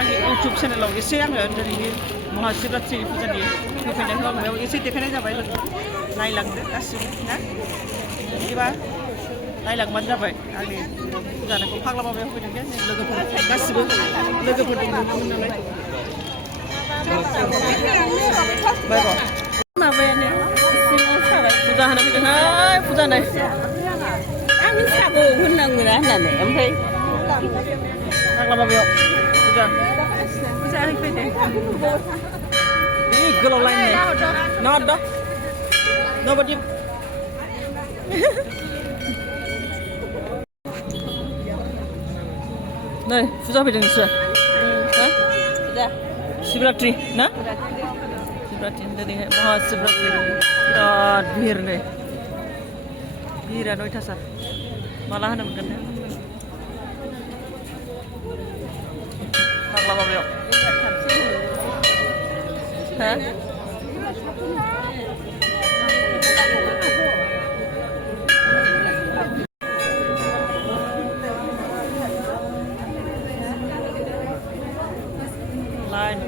आंनि इउटुब चेनेलाव एसे आङो दिनैनि महाशिबरात्रि फुजानि फैनाय हाबाफारियाव एसे देखायनाय जाबाय नायलांदो गासिबो ना बिदिबा नायलांबानो जाबाय आंनि फुजानायखौ फाग्ला बाबायाव फैदों दे लोगोफोर गासिबो लोगोफोर दंमोन नालाय बाय बाय माबायानो फुजा होनो फैदोंहाय फुजा नाय आं मिथिखागौ होननां मोना होननानै ओमफ्राय फाग्ला बाबायाव फुजा होफैदों गोलाव लाइन not the nobody नै फुजा फैदों नोंसोर शिवरात्रि ना शिवरात्रि दिनैहाय महाशिवरात्रि बिराद भिर नै भिरा 9थासार माला होनो मोनगोन फाग्ला बाबायाव ha line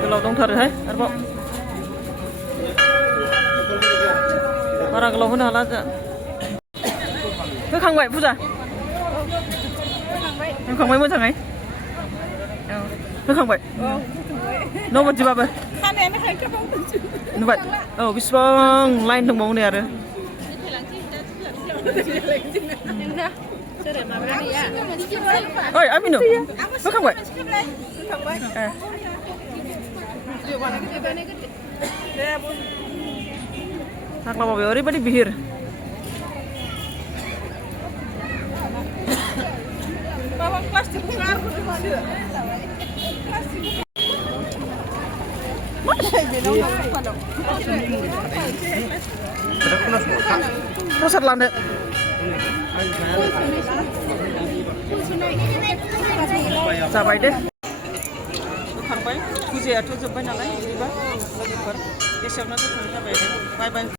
golau dongtaroहाय आरोबाव बारा गोलाव होनो हाला होखांबाय फुजा होखांबाय मोजाङै होखांबाय नबथिबाबो नुबाय औ बेसेबां लाइन दंबावो नै आरो ओइ आमिनु होखांबाय फाग्ला बाबायाव ओरैबायदि भिर प्रसाद लानो जाबाय दे होखांबाय फुजायाथ' जोब्बाय नालाय बिदिबा लोगोफोर एसेयावनो दोनथ'नाय जाबाय बाय बाय